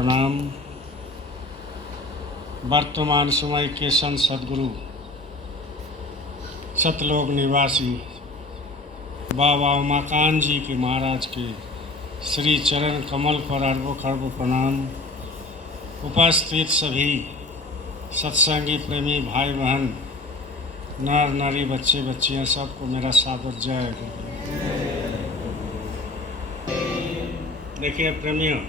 प्रणाम। वर्तमान समय के संत सदगुरु सतलोक निवासी बाबा उमाकांत जी के महाराज के श्री चरण कमल पर अरबों खरबों प्रणाम। उपस्थित सभी सत्संगी प्रेमी भाई बहन, नर नारी, बच्चे बच्चियां, सबको मेरा सादर जय गुरु। देखिए प्रेमियों,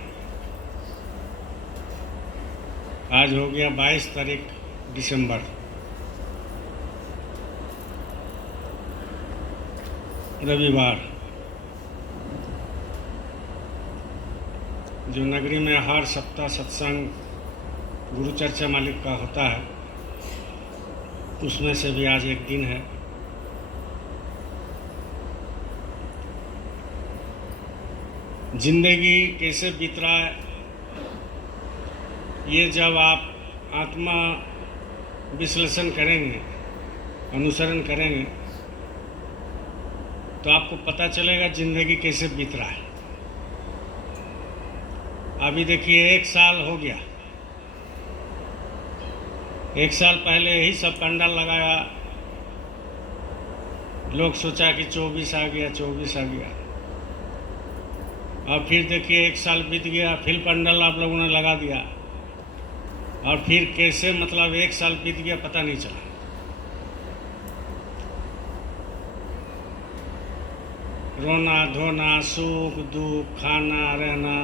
आज हो गया 22 तारीख दिसंबर। रविवार, जो नगरी में हर सप्ताह सत्संग गुरु चर्चा मालिक का होता है, उसमें से भी आज एक दिन है। जिंदगी कैसे बीत रहा है, ये जब आप आत्मा विश्लेषण करेंगे, अनुसरण करेंगे, तो आपको पता चलेगा जिंदगी कैसे बीत रहा है। अभी देखिए 1 साल हो गया। 1 साल पहले यही सब पंडाल लगाया, लोग सोचा कि 24 आ गया, 24 आ गया। और फिर देखिए 1 साल बीत गया, फिर पंडाल आप लोगों ने लगा दिया, और फिर कैसे मतलब 1 साल बीत गया पता नहीं चला। रोना धोना, सुख दुख, खाना रहना,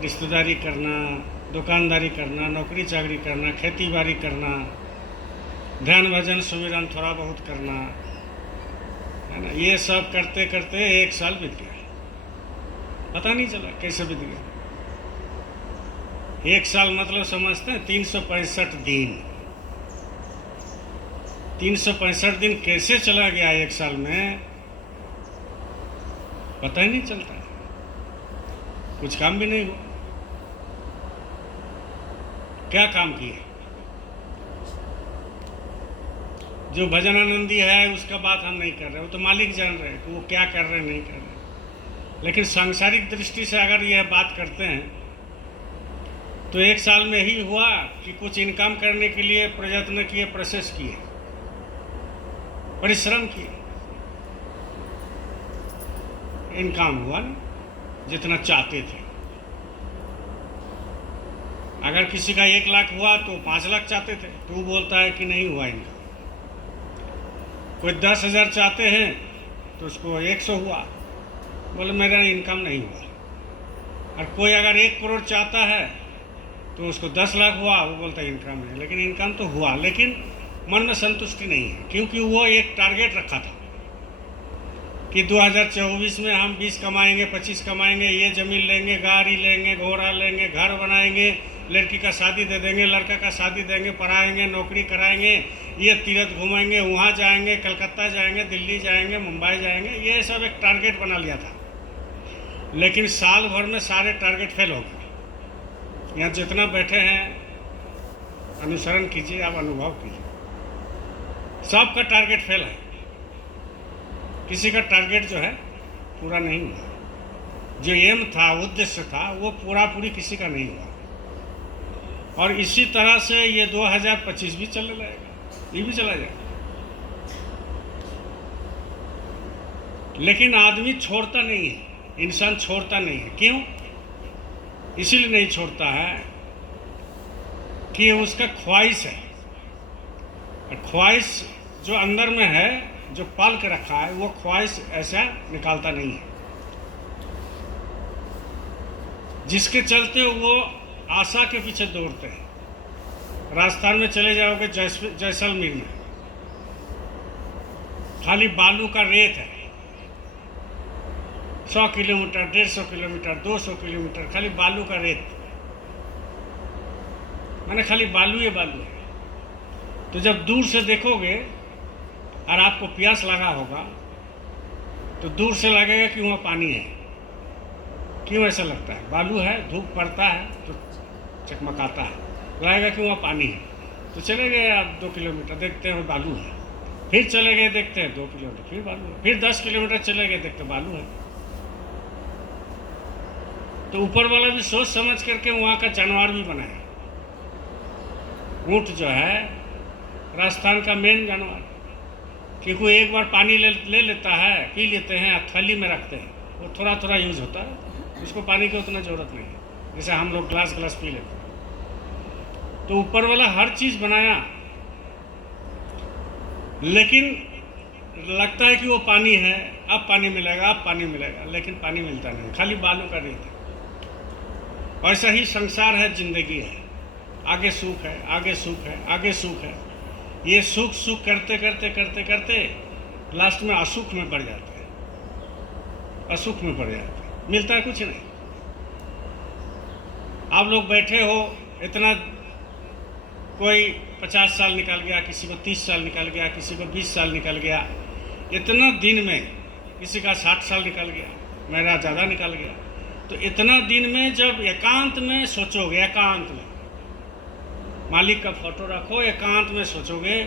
रिश्तेदारी करना, दुकानदारी करना, नौकरी चाकरी करना, खेती बाड़ी करना, ध्यान भजन सुमिरन थोड़ा बहुत करना, है ना। ये सब करते करते 1 साल बीत गया, पता नहीं चला कैसे बीत गया। 1 साल मतलब समझते हैं 365 दिन। 365 दिन कैसे चला गया 1 साल में, पता ही नहीं चलता। कुछ काम भी नहीं हुआ। क्या काम किए? जो भजन आनंदी है उसका बात हम नहीं कर रहे, वो तो मालिक जान रहे हैं कि वो क्या कर रहे हैं, नहीं कर रहे। लेकिन सांसारिक दृष्टि से अगर यह बात करते हैं तो 1 साल में ही हुआ कि कुछ इनकम करने के लिए प्रयत्न किए, प्रोसेस किए, परिश्रम किए, इनकम हुआ ना जितना चाहते थे। अगर किसी का 1 लाख हुआ तो 5 लाख चाहते थे, तो वो बोलता है कि नहीं हुआ इनकम। कोई 10,000 चाहते हैं तो उसको 100 हुआ, बोले मेरा इनकम नहीं हुआ। और कोई अगर 1 करोड़ चाहता है तो उसको 10 लाख हुआ, वो बोलता है इनकम है। लेकिन इनकम तो हुआ, लेकिन मन में संतुष्टि नहीं है, क्योंकि वो एक टारगेट रखा था कि 2024 में हम 20 कमाएंगे, 25 कमाएंगे, ये ज़मीन लेंगे, गाड़ी लेंगे, घोड़ा लेंगे, घर बनाएंगे, लड़की का शादी दे देंगे, लड़का का शादी देंगे, पढ़ाएंगे, नौकरी कराएंगे, ये तीर्थ घुमाएंगे, वहाँ जाएंगे, कलकत्ता जाएंगे, दिल्ली जाएंगे, मुंबई जाएंगे। ये सब एक टारगेट बना लिया था। लेकिन साल भर में सारे टारगेट फेल हो गए। यहाँ जितना बैठे हैं अनुसरण कीजिए, आप अनुभव कीजिए, सबका टारगेट फेल है। किसी का टारगेट जो है पूरा नहीं हुआ। जो एम था, उद्देश्य था, वो पूरी किसी का नहीं हुआ। और इसी तरह से ये 2025 भी चलने लगेगा, ये भी चला जाएगा। लेकिन आदमी छोड़ता नहीं है, इंसान छोड़ता नहीं है। क्यों? इसीलिए नहीं छोड़ता है कि उसका ख्वाहिश है। ख्वाहिश जो अंदर में है, जो पाल के रखा है, वो ख्वाहिश ऐसा निकालता नहीं है, जिसके चलते वो आशा के पीछे दौड़ते हैं। राजस्थान में चले जाओगे, जैसलमेर में खाली बालू का रेत है। 100 किलोमीटर, 150 किलोमीटर, 200 किलोमीटर खाली बालू का रेत, माने खाली बालू ही बालू है। तो जब दूर से देखोगे और आपको प्यास लगा होगा तो दूर से लगेगा कि वहाँ पानी है। क्यों ऐसा लगता है? बालू है, धूप पड़ता है तो चकमकाता है, लगेगा कि वहाँ पानी है। तो चले गए आप 2 किलोमीटर, देखते हैं बालू है। फिर चले गए, देखते हैं 2 किलोमीटर, फिर बालू है। फिर 10 किलोमीटर चले गए, देखते बालू है। तो ऊपर वाला भी सोच समझ करके वहाँ का जानवर भी बनाया। ऊँट जो है राजस्थान का मेन जानवर, क्योंकि एक बार पानी ले लेता है, पी लेते हैं, थैली में रखते हैं, वो थोड़ा थोड़ा यूज होता है, उसको पानी की उतना ज़रूरत नहीं है, जैसे हम लोग ग्लास पी लेते हैं। तो ऊपर वाला हर चीज़ बनाया, लेकिन लगता है कि वो पानी है, अब पानी मिलेगा, अब पानी मिलेगा, लेकिन पानी मिलता नहीं, खाली बालों का रेत है। ऐसा ही संसार है, जिंदगी है, आगे सुख है, आगे सुख है, आगे सुख है। ये सुख सुख करते करते करते करते लास्ट में असुख में पड़ जाते हैं, असुख में पड़ जाते हैं, मिलता है कुछ नहीं। आप लोग बैठे हो, इतना कोई 50 साल निकल गया, किसी को 30 साल निकल गया, किसी को 20 साल निकल गया, इतना दिन में किसी का 60 साल निकल गया, मेरा ज़्यादा निकल गया। तो इतना दिन में जब एकांत में सोचोगे, एकांत में मालिक का फोटो रखो, एकांत में सोचोगे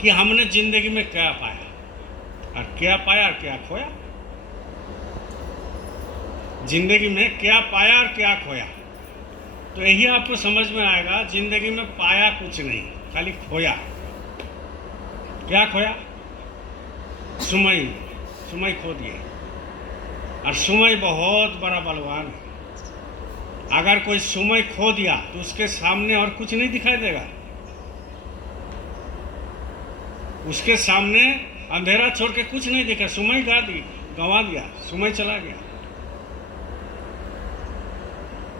कि हमने जिंदगी में क्या पाया और क्या पाया और क्या खोया, जिंदगी में क्या पाया और क्या खोया, तो यही आपको समझ में आएगा। जिंदगी में पाया कुछ नहीं, खाली खोया। क्या खोया? समय खो दिए। और समय बहुत बड़ा बलवान है। अगर कोई समय खो दिया तो उसके सामने और कुछ नहीं दिखाई देगा, उसके सामने अंधेरा छोड़ के कुछ नहीं दिखा। समय गंवा दिया, समय चला गया।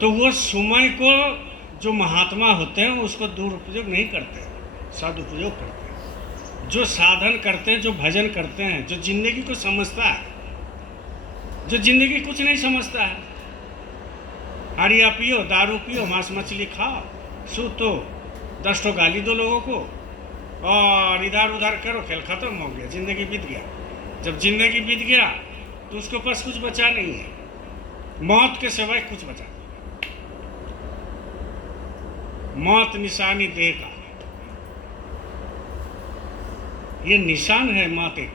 तो वो समय को जो महात्मा होते हैं उसको दुरुपयोग नहीं करते, सदुपयोग करते हैं। जो साधन करते हैं, जो भजन करते हैं, जो जिंदगी को समझता है, जो जिंदगी कुछ नहीं समझता है, हरिया पियो, दारू पियो, मांस मछली खाओ, सूतो, 10 ठो गाली दो लोगों को और इधर उधर करो, खेल खत्म हो गया, जिंदगी बीत गया। जब जिंदगी बीत गया तो उसके पास कुछ बचा नहीं है, मौत के सिवाय कुछ बचा। मौत निशानी देह का, ये निशान है मौत एक।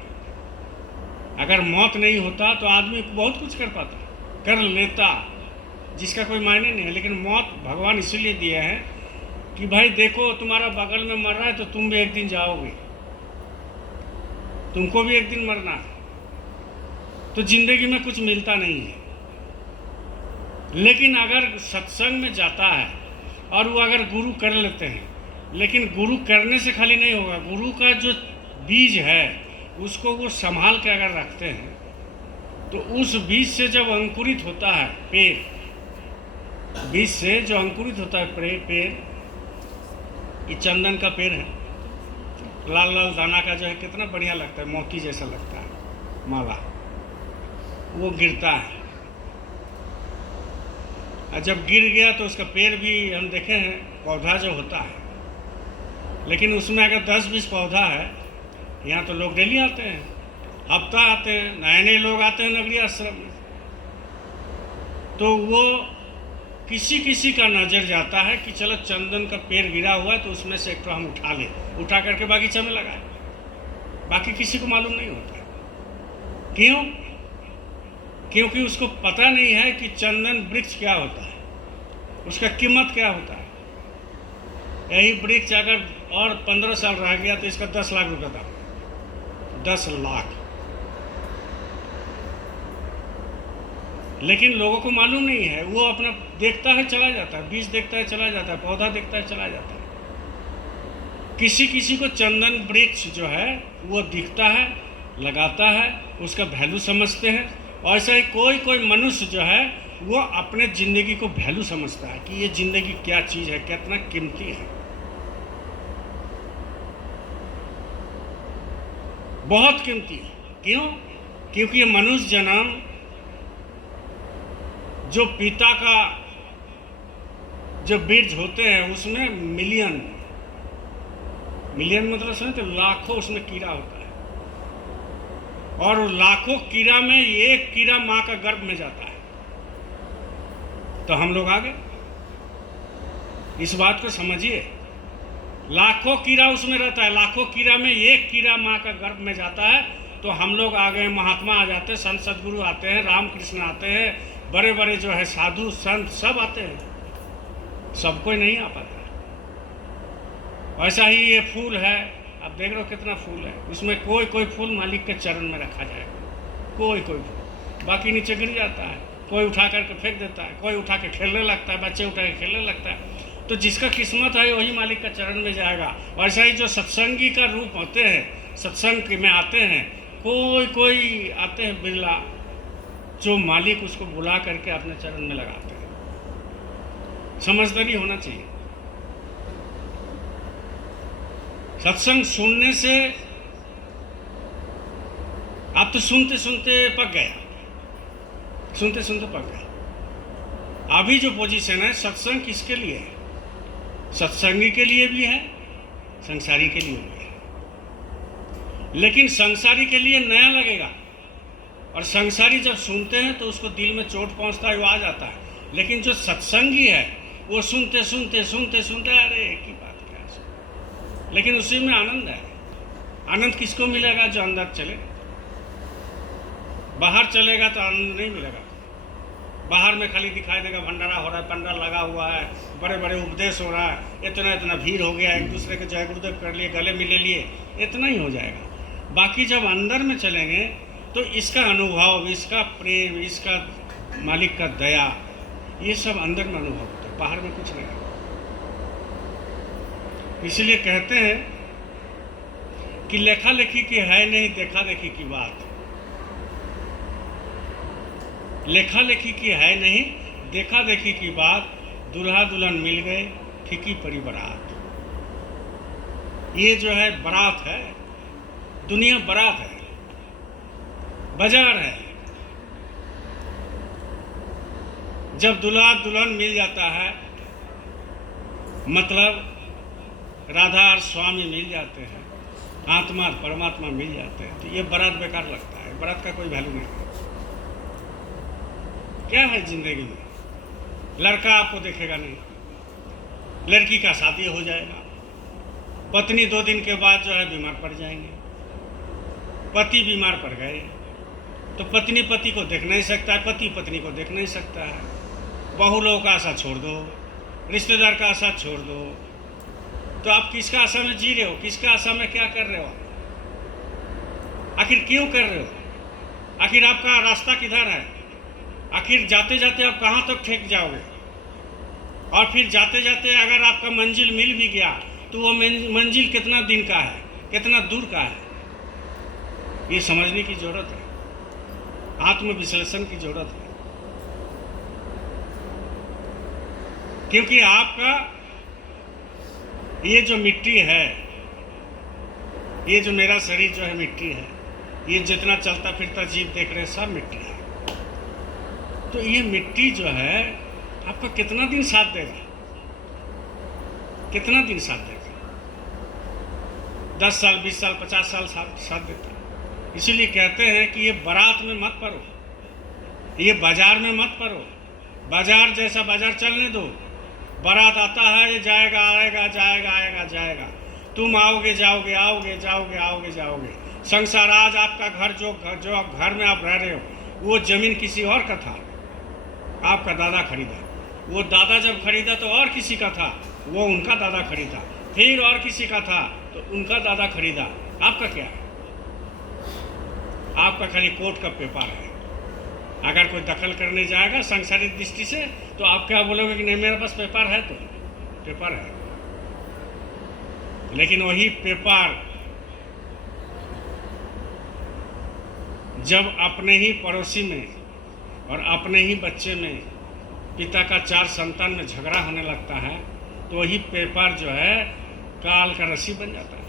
अगर मौत नहीं होता तो आदमी बहुत कुछ कर पाता, कर लेता, जिसका कोई मायने नहीं है। लेकिन मौत भगवान इसीलिए दिए हैं कि भाई देखो, तुम्हारा बगल में मर रहा है तो तुम भी एक दिन जाओगे, तुमको भी एक दिन मरना है। तो जिंदगी में कुछ मिलता नहीं है। लेकिन अगर सत्संग में जाता है और वो अगर गुरु कर लेते हैं, लेकिन गुरु करने से खाली नहीं होगा, गुरु का जो बीज है उसको वो संभाल के अगर रखते हैं तो उस बीज से जब अंकुरित होता है पेड़, बीज से जो अंकुरित होता है पेड़, ये चंदन का पेड़ है, लाल लाल दाना का जो है, कितना बढ़िया लगता है, मोती जैसा लगता है माला, वो गिरता है। और जब गिर गया तो उसका पेड़ भी हम देखे हैं, पौधा जो होता है, लेकिन उसमें अगर 10-20 पौधा है, यहाँ तो लोग डेली आते हैं, हफ्ता आते हैं, नए नए लोग आते हैं नगरी आश्रम में, तो वो किसी किसी का नज़र जाता है कि चलो चंदन का पेड़ गिरा हुआ है तो उसमें से एक तो हम उठा लें, उठा करके बागीचा में लगाए। बाकी किसी को मालूम नहीं होता। क्यों? क्योंकि उसको पता नहीं है कि चंदन वृक्ष क्या होता है, उसका कीमत क्या होता है। यही वृक्ष अगर और 15 साल रह गया तो इसका 10 लाख रुपये दाम, 10 लाख। लेकिन लोगों को मालूम नहीं है, वो अपना देखता है चला जाता है, बीज देखता है चला जाता है, पौधा देखता है चला जाता है। किसी किसी को चंदन वृक्ष जो है वो दिखता है, लगाता है, उसका वैल्यू समझते हैं। और ऐसा ही कोई कोई मनुष्य जो है वो अपने ज़िंदगी को वैल्यू समझता है कि ये ज़िंदगी क्या चीज़ है, कितना कीमती है, बहुत कीमती है। क्यों? क्योंकि ये मनुष्य जन्म जो पिता का जो बीज होते हैं उसमें मिलियन मतलब समझे तो लाखों उसमें कीड़ा होता है, और लाखों कीड़ा में एक कीड़ा माँ का गर्भ में जाता है। तो हम लोग आ गए, इस बात को समझिए। लाखों कीड़ा उसमें रहता है, लाखों कीड़ा में एक कीड़ा माँ का गर्भ में जाता है, तो हम लोग आ गए, महात्मा आ जाते हैं, संत सदगुरु आते हैं, रामकृष्ण आते हैं, बड़े बड़े जो है साधु संत सब आते हैं, सब कोई नहीं आ पाता। ऐसा ही ये फूल है, आप देख रहे हो कितना फूल है, उसमें कोई कोई फूल मालिक के चरण में रखा जाएगा, कोई कोई फूल, बाकी नीचे गिर जाता है, कोई उठा करके फेंक देता है, कोई उठा के खेलने लगता है, बच्चे उठा के खेलने लगता है। तो जिसका किस्मत है वही मालिक का चरण में जाएगा। वैसा ही जो सत्संगी का रूप होते हैं, सत्संग में आते हैं, कोई कोई आते हैं बिरला, जो मालिक उसको बुला करके अपने चरण में लगाते हैं। समझदारी होना चाहिए। सत्संग सुनने से आप तो सुनते सुनते पक गया, सुनते सुनते पक गए। अभी जो पोजीशन है, सत्संग किसके लिए है? सत्संगी के लिए भी है, संसारी के लिए भी है। लेकिन संसारी के लिए नया लगेगा, और संसारी जब सुनते हैं तो उसको दिल में चोट पहुंचता है, वो आ जाता है। लेकिन जो सत्संगी है वो सुनते सुनते सुनते सुनते अरे एक ही बात क्या है, लेकिन उसी में आनंद है। आनंद किसको मिलेगा? जो अंदर चले। बाहर चलेगा तो आनंद नहीं मिलेगा। बाहर में खाली दिखाई देगा भंडारा हो रहा है, पंडाल लगा हुआ है, बड़े बड़े उपदेश हो रहा है, इतना इतना भीड़ हो गया, एक दूसरे के जय गुरुदेव कर लिए, गले मिले लिए, इतना ही हो जाएगा। बाकी जब अंदर में चलेंगे तो इसका अनुभव, इसका प्रेम, इसका मालिक का दया, ये सब अंदर में अनुभव होता है, बाहर में कुछ नहीं। इसलिए कहते हैं कि लेखा लेखी की है नहीं, देखा देखी की बात। लेखा लेखी की है नहीं, देखा देखी की बात। दूल्हा दुल्हन मिल गए, फीकी पड़ी बारात। ये जो है बारात है, दुनिया बारात है, बाजार है। जब दूल्हा दुल्हन मिल जाता है, मतलब राधा और स्वामी मिल जाते हैं, आत्मा और परमात्मा मिल जाते हैं, तो ये बारात बेकार लगता है। बारात का कोई वैल्यू नहीं है। क्या है जिंदगी में? लड़का आपको देखेगा नहीं, लड़की का शादी हो जाएगा, पत्नी 2 दिन के बाद जो है बीमार पड़ जाएंगे, पति बीमार पड़ गए तो पत्नी पति को देख नहीं सकता है, पति पत्नी को देख नहीं सकता है, बहू लोगों का आशा छोड़ दो, रिश्तेदार का आशा छोड़ दो, तो आप किसका आशा में जी रहे हो? किसका आशा में क्या कर रहे हो? आखिर क्यों कर रहे हो? आखिर आपका रास्ता किधर है? आखिर जाते जाते आप कहाँ तक ठेक जाओगे? और फिर जाते जाते अगर आपका मंजिल मिल भी गया तो वो मंजिल कितना दिन का है, कितना दूर का है, ये समझने की जरूरत है, आत्मविश्लेषण की जरूरत है। क्योंकि आपका ये जो मिट्टी है, ये जो मेरा शरीर जो है मिट्टी है, ये जितना चलता फिरता जीव देख रहे हैं सब मिट्टी है। तो ये मिट्टी जो है आपका कितना दिन साथ देगा? कितना दिन साथ देगा? 10 साल, 20 साल, 50 साल साथ देता है। इसीलिए कहते हैं कि ये बारात में मत पड़ो, ये बाजार में मत पड़ो। बाजार जैसा बाजार चलने दो, बारात आता है, ये जाएगा आएगा, जाएगा आएगा जाएगा, तुम आओगे जाओगे, आओगे जाओगे, आओगे जाओगे। संसार आज आपका घर जो घर में आप रह रहे हो, वो जमीन किसी और का था, आपका दादा खरीदा। वो दादा जब खरीदा तो और किसी का था, वो उनका दादा खरीदा, फिर और किसी का था तो उनका दादा खरीदा। आपका क्या है? आपका खाली कोर्ट का पेपर है। अगर कोई दखल करने जाएगा सांसारिक दृष्टि से तो आप क्या बोलोगे कि नहीं मेरे पास पेपर है, तो पेपर है। लेकिन वही पेपर जब अपने ही पड़ोसी में और अपने ही बच्चे में पिता का 4 संतान में झगड़ा होने लगता है तो वही पेपर जो है काल का रस्सी बन जाता है।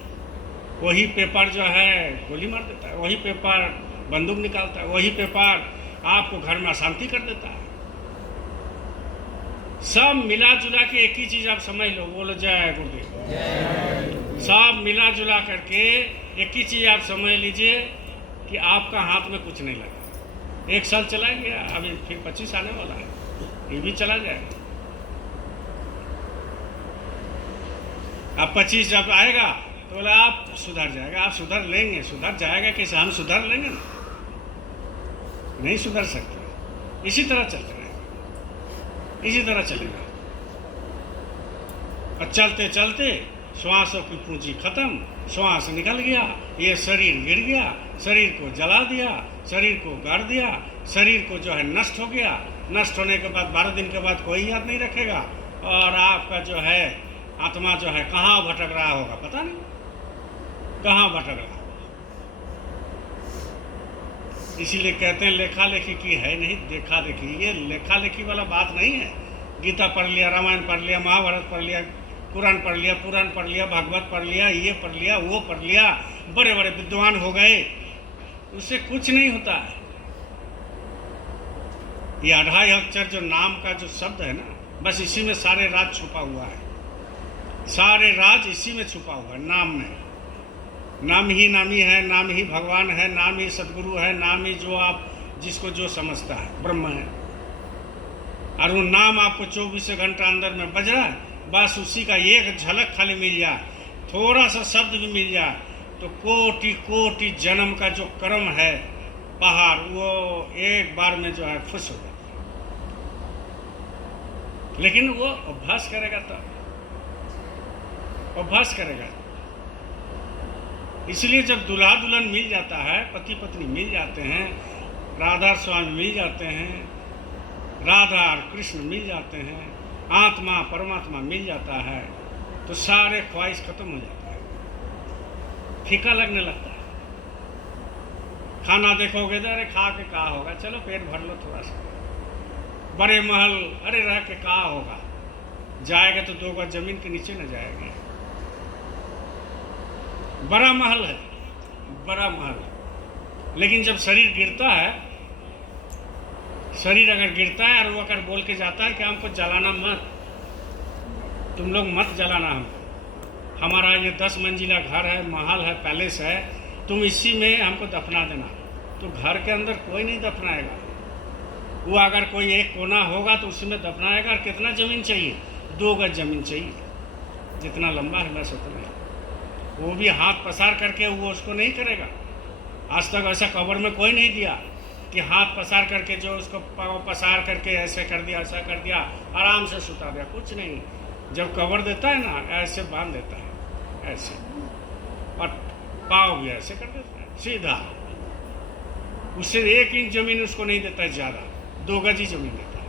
वही पेपर जो है गोली मार देता है, वही पेपर बंदूक निकालता है, वही पेपर आपको घर में अशांति कर देता है। सब मिला जुला के एक ही चीज आप समझ लो, बोलो जय गुरुदेव। सब मिला जुला करके एक ही चीज आप समझ लीजिए कि आपका हाथ में कुछ नहीं लगा। 1 साल चला गया, अभी फिर 25 आने वाला है, ये भी चला जाएगा। अब 25 जब आएगा तो बोला आप सुधर जाएगा, आप सुधर लेंगे, सुधर जाएगा कैसे? हम सुधर लेंगे ना, नहीं सुधर सकते। इसी तरह चलते रहेगा, इसी तरह चलेगा। और चलते चलते श्वासों की पूंजी खत्म, श्वास निकल गया, ये शरीर गिर गया, शरीर को जला दिया, शरीर को गाड़ दिया, शरीर को जो है नष्ट हो गया। नष्ट होने के बाद 12 दिन के बाद कोई याद नहीं रखेगा, और आपका जो है आत्मा जो है कहाँ भटक रहा होगा पता नहीं, कहाँ भटक रहा। इसीलिए कहते हैं लेखा लेखी की है नहीं, देखा देखी। ये लेखा लेखी वाला बात नहीं है। गीता पढ़ लिया, रामायण पढ़ लिया, महाभारत पढ़ लिया, कुरान पढ़ लिया, पुराण पढ़ लिया, भागवत पढ़ लिया, ये पढ़ लिया, वो पढ़ लिया, बड़े बड़े विद्वान हो गए, उससे कुछ नहीं होता है। ये 2.5 अक्षर जो नाम का जो शब्द है ना, बस इसी में सारे राज छुपा हुआ है। सारे राज इसी में छुपा हुआ है, नाम में। नाम ही नामी है, नाम ही भगवान है, नाम ही सदगुरु है, नाम ही जो आप जिसको जो समझता है ब्रह्म है। और वो नाम आपको 24 घंटा अंदर में बज रहा है, बस उसी का एक झलक खाली मिल जाए, थोड़ा सा शब्द भी मिल जाए, तो कोटि कोटि जन्म का जो कर्म है पहाड़, वो एक बार में जो है खुश हो जाता है। लेकिन वो अभ्यास करेगा तब, अभ्यास करेगा। इसलिए जब दूल्हा दुल्हन मिल जाता है, पति पत्नी मिल जाते हैं, राधा स्वामी मिल जाते हैं, राधा और कृष्ण मिल जाते हैं, आत्मा परमात्मा मिल जाता है, तो सारे ख्वाहिश खत्म हो जाता है, फीका लगने लगता है। खाना देखोगे तो अरे खा के कहा होगा, चलो पेट भर लो थोड़ा सा। बड़े महल, अरे रह के कहा होगा, जाएगा तो 2 गज जमीन के नीचे न जाएगा। बड़ा महल है, बड़ा महल। लेकिन जब शरीर गिरता है, शरीर अगर गिरता है और वो अगर बोल के जाता है कि हमको जलाना मत, तुम लोग मत जलाना हमको, हमारा ये 10 मंजिला घर है, महल है, पैलेस है, तुम इसी में हमको दफना देना, तो घर के अंदर कोई नहीं दफनाएगा। वो अगर कोई एक कोना होगा तो उसी में दफनाएगा। और कितना ज़मीन चाहिए? 2 गज ज़मीन चाहिए, जितना लंबा है बस उतना। वो भी हाथ पसार करके वो उसको नहीं करेगा। आज तक ऐसा कब्र में कोई नहीं दिया कि हाथ पसार करके जो उसको पाँव पसार करके ऐसे कर दिया, ऐसा कर दिया, आराम से सुता दिया, कुछ नहीं। जब कब्र देता है ना, ऐसे बांध देता है, ऐसे, और पाँव भी ऐसे कर देता है सीधा। उससे 1 इंच ज़मीन उसको नहीं देता है ज़्यादा, 2 गज ही ज़मीन देता है।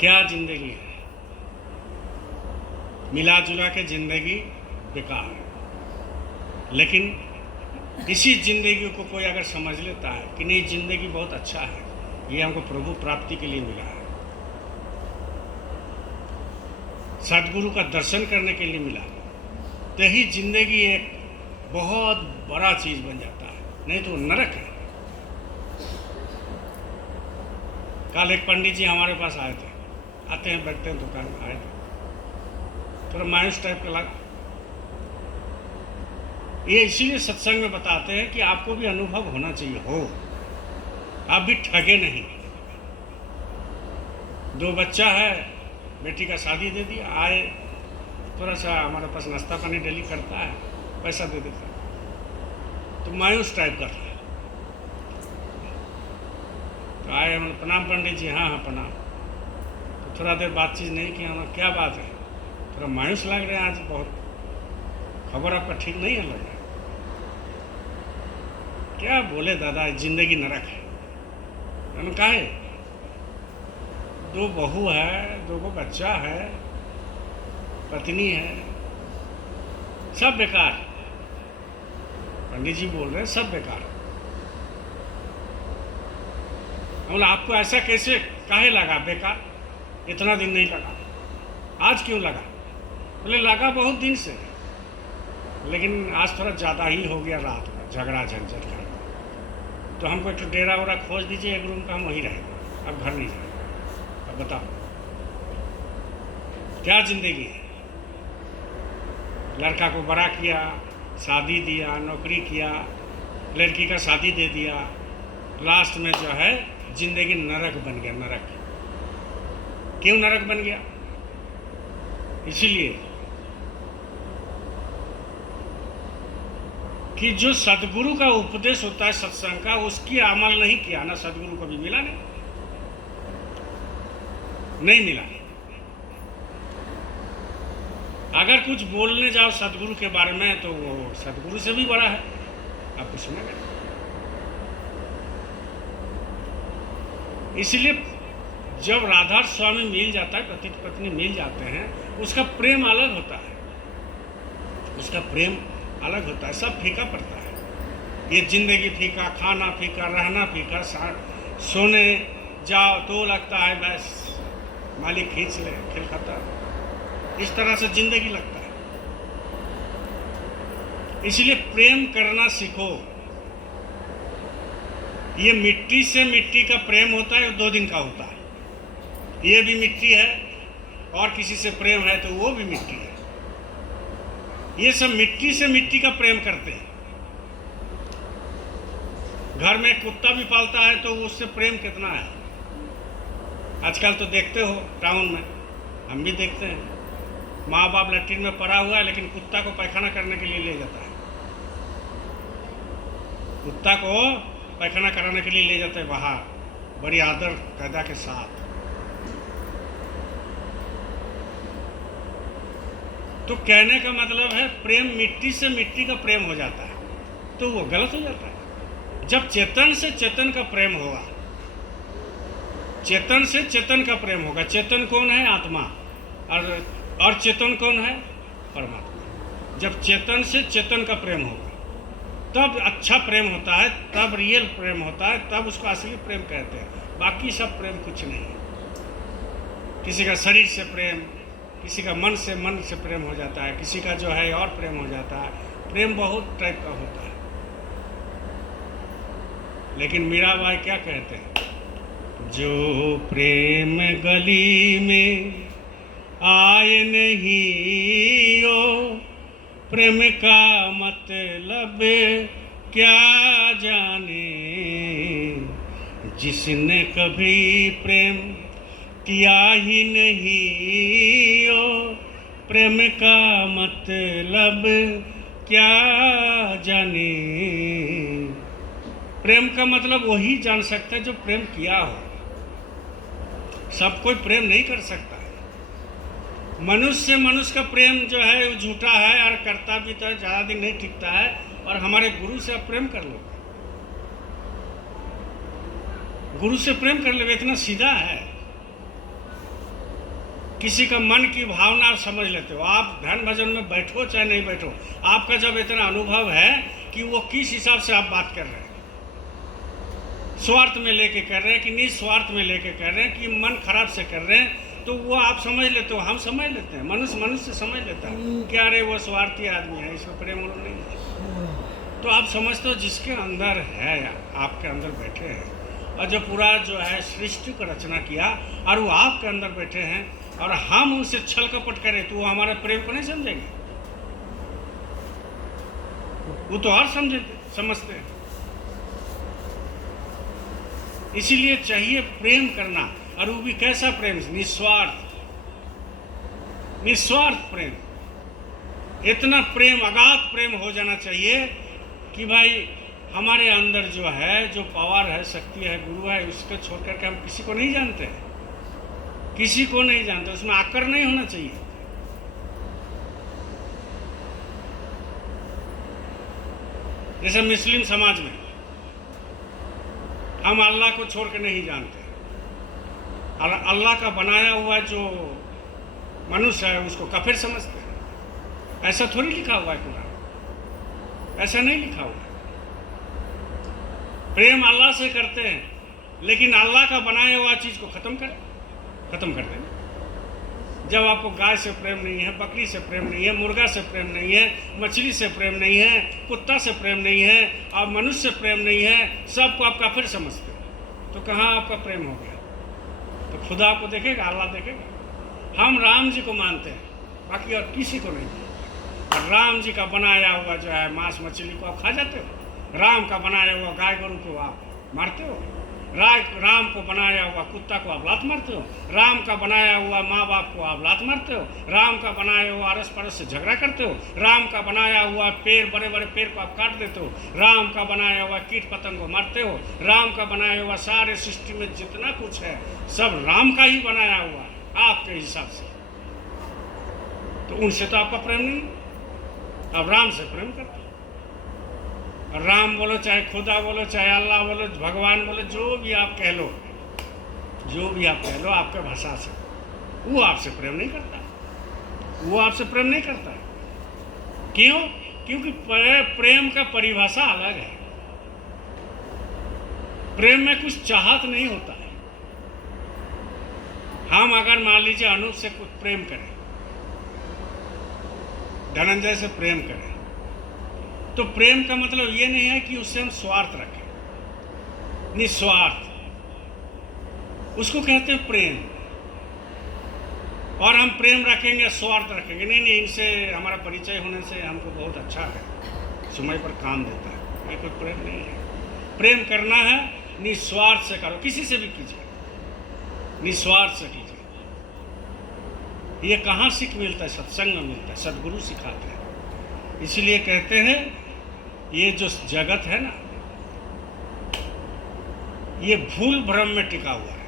क्या जिंदगी है, मिला जुला के जिंदगी बेकार है। लेकिन इसी जिंदगी को कोई अगर समझ लेता है कि नहीं, जिंदगी बहुत अच्छा है, ये हमको प्रभु प्राप्ति के लिए मिला है, सदगुरु का दर्शन करने के लिए मिला, तो यही जिंदगी एक बहुत बड़ा चीज बन जाता है, नहीं तो नरक है। कल एक पंडित जी हमारे पास आए थे, आते हैं बैठते हैं दुकान में, आए थे, थोड़ा मायूस टाइप का लगा। ये इसीलिए सत्संग में बताते हैं कि आपको भी अनुभव होना चाहिए, हो, आप भी ठगे नहीं। 2 बच्चा है, बेटी का शादी दे दिया, आए, थोड़ा सा हमारे पास नाश्ता पानी डेली करता है, पैसा दे देता है, तो मायूस टाइप का था। तो आए, हम प्रणाम पंडित जी। हाँ हाँ प्रणाम। तो थोड़ा देर बातचीत नहीं की, हम क्या बात है, थोड़ा मायूस लग रहे हैं आज, बहुत खबर आपका ठीक नहीं है लग रहा है। क्या बोले दादा, जिंदगी नरक है। मैंने कहा है, 2 बहू है, 2 बच्चा है, पत्नी है, सब बेकार। पंडित जी बोल रहे हैं सब बेकार। बोला आपको ऐसा कैसे काहे लगा बेकार, इतना दिन नहीं लगा, आज क्यों लगा? बोले लगा बहुत दिन से, लेकिन आज थोड़ा ज़्यादा ही हो गया, रात में झगड़ा झंझट कर, तो हमको एक डेरा वोरा खोज दीजिए, 1 रूम का, हम वहीं रहेंगे, अब घर नहीं जाएंगे। अब बताओ क्या जिंदगी है। लड़का को बड़ा किया, शादी दिया, नौकरी किया, लड़की का शादी दे दिया, लास्ट में जो है जिंदगी नरक बन गया। नरक क्यों नरक बन गया? इसीलिए कि जो सदगुरु का उपदेश होता है सत्संग का, उसकी अमल नहीं किया ना, सदगुरु कभी मिला नहीं मिला। अगर कुछ बोलने जाओ सदगुरु के बारे में तो वो सदगुरु से भी बड़ा है, आपको सुनेगा। इसलिए जब राधा स्वामी मिल जाता है, पति पत्नी मिल जाते हैं, उसका प्रेम अलग होता है, उसका प्रेम अलग होता है, सब फीका पड़ता है। ये जिंदगी फीका, खाना फीका, रहना फीका, सोने जाओ तो लगता है बस मालिक खींच ले, खेल खाता, इस तरह से जिंदगी लगता है। इसलिए प्रेम करना सीखो। ये मिट्टी से मिट्टी का प्रेम होता है, 2 दिन का होता है। ये भी मिट्टी है और किसी से प्रेम है तो वो भी मिट्टी है। ये सब मिट्टी से मिट्टी का प्रेम करते हैं। घर में कुत्ता भी पालता है तो उससे प्रेम कितना है। आजकल तो देखते हो टाउन में, हम भी देखते हैं, माँ बाप लैट्रिन में पड़ा हुआ है लेकिन कुत्ता को पैखाना करने के लिए ले जाता है, कुत्ता को पैखाना कराने के लिए ले जाते हैं बाहर, बड़ी आदर कायदा के साथ। तो कहने का मतलब है प्रेम मिट्टी से मिट्टी का प्रेम हो जाता है तो वो गलत हो जाता है। जब चेतन से चेतन का प्रेम होगा, चेतन से चेतन का प्रेम होगा। चेतन कौन है? आत्मा। और चेतन कौन है? परमात्मा। जब चेतन से चेतन का प्रेम होगा तब अच्छा प्रेम होता है, तब रियल प्रेम होता है, तब उसको असली प्रेम कहते हैं। बाकी सब प्रेम कुछ नहीं है। किसी का शरीर से प्रेम, किसी का मन से प्रेम हो जाता है, किसी का जो है और प्रेम हो जाता है। प्रेम बहुत टाइप का होता है। लेकिन मीराबाई क्या कहते हैं? जो प्रेम गली में आए नहीं ओ प्रेम का मतलब क्या जाने, जिसने कभी प्रेम किया ही नहीं ओ प्रेम का मतलब क्या जाने। प्रेम का मतलब वही जान सकता है जो प्रेम किया हो। सब कोई प्रेम नहीं कर सकता है। मनुष्य का प्रेम जो है वो झूठा है और करता भी तो ज़्यादा दिन नहीं टिकता है। और हमारे गुरु से आप प्रेम कर लो, गुरु से प्रेम कर लो, इतना सीधा है। किसी का मन की भावना आप समझ लेते हो। आप ध्यान भजन में बैठो चाहे नहीं बैठो, आपका जब इतना अनुभव है कि वो किस हिसाब से आप बात कर रहे हैं, स्वार्थ में लेके कर रहे हैं कि निस्वार्थ में लेके कर रहे हैं कि मन खराब से कर रहे हैं, तो वो आप समझ लेते हो, हम समझ लेते हैं। मनुष्य समझ लेता है कि अरे वो स्वार्थी आदमी है, इसमें प्रेम नहीं है। तो आप समझते हो जिसके अंदर है, आपके अंदर बैठे हैं, और जो पूरा जो है सृष्टि को रचना किया और वो आपके अंदर बैठे हैं, और हम उनसे छल कपट करें तो वो हमारे प्रेम को नहीं समझेंगे। वो तो और समझते हैं। इसीलिए चाहिए प्रेम करना, और वो भी कैसा प्रेम? निस्वार्थ प्रेम। इतना प्रेम, अगाध प्रेम हो जाना चाहिए कि भाई हमारे अंदर जो है, जो पावर है, शक्ति है, गुरु है, उसको छोड़ करके हम किसी को नहीं जानते, किसी को नहीं जानते। उसमें आकर नहीं होना चाहिए। जैसे मुस्लिम समाज में हम अल्लाह को छोड़ के नहीं जानते। अल्लाह का बनाया हुआ जो मनुष्य है उसको काफिर समझते हैं। ऐसा थोड़ी लिखा हुआ है कुरान, ऐसा नहीं लिखा हुआ है। प्रेम अल्लाह से करते हैं, लेकिन अल्लाह का बनाया हुआ चीज़ को खत्म कर देंगे। जब आपको गाय से प्रेम नहीं है, बकरी से प्रेम नहीं है, मुर्गा से प्रेम नहीं है, मछली से प्रेम नहीं है, कुत्ता से प्रेम नहीं है, और मनुष्य से प्रेम नहीं है, सबको आप काफिर समझते हो, तो कहाँ आपका प्रेम हो गया? तो खुदा आपको देखेगा, अल्लाह देखेगा। हम राम जी को मानते हैं, बाकी और किसी को नहीं। और राम जी का बनाया हुआ जो है मांस मछली को आप खा जाते हो, राम का बनाया हुआ गाय गोरू को आप मारते हो। राम को बनाया हुआ कुत्ता को आप लात मारते हो, राम का बनाया हुआ माँ बाप को आप लात मारते हो, राम का बनाया हुआ अड़स पड़ोस से झगड़ा करते हो, राम का बनाया हुआ पेड़ बड़े बड़े पेड़ को आप काट देते हो, राम का बनाया हुआ कीट पतंग को मारते हो, राम का बनाया हुआ सारे सृष्टि में जितना कुछ है सब राम का ही बनाया हुआ है आपके हिसाब से। तो उनसे तो आपका प्रेम नहीं, आप राम से प्रेम करते हो। राम बोलो चाहे खुदा बोलो चाहे अल्लाह बोलो भगवान बोलो, जो भी आप कह लो, जो भी आप कह लो आपके भाषा से, वो आपसे प्रेम नहीं करता, वो आपसे प्रेम नहीं करता। क्यों? क्योंकि प्रेम का परिभाषा अलग है। प्रेम में कुछ चाहत नहीं होता है। हम अगर मान लीजिए अनूप से कुछ प्रेम करें, धनंजय से प्रेम करें, तो प्रेम का मतलब ये नहीं है कि उससे हम स्वार्थ रखें, निस्वार्थ, उसको कहते हैं प्रेम। और हम प्रेम रखेंगे स्वार्थ रखेंगे, नहीं नहीं इनसे हमारा परिचय होने से हमको बहुत अच्छा है, समय पर काम देता है, ये कोई प्रेम नहीं है। प्रेम करना है निस्वार्थ से करो, किसी से भी कीजिए, निस्वार्थ से कीजिए। ये कहाँ सीख मिलता है? सत्संग में मिलता है, सदगुरु सिखाते हैं। इसलिए कहते हैं ये जो जगत है ना, ये भूल भ्रम में टिका हुआ है।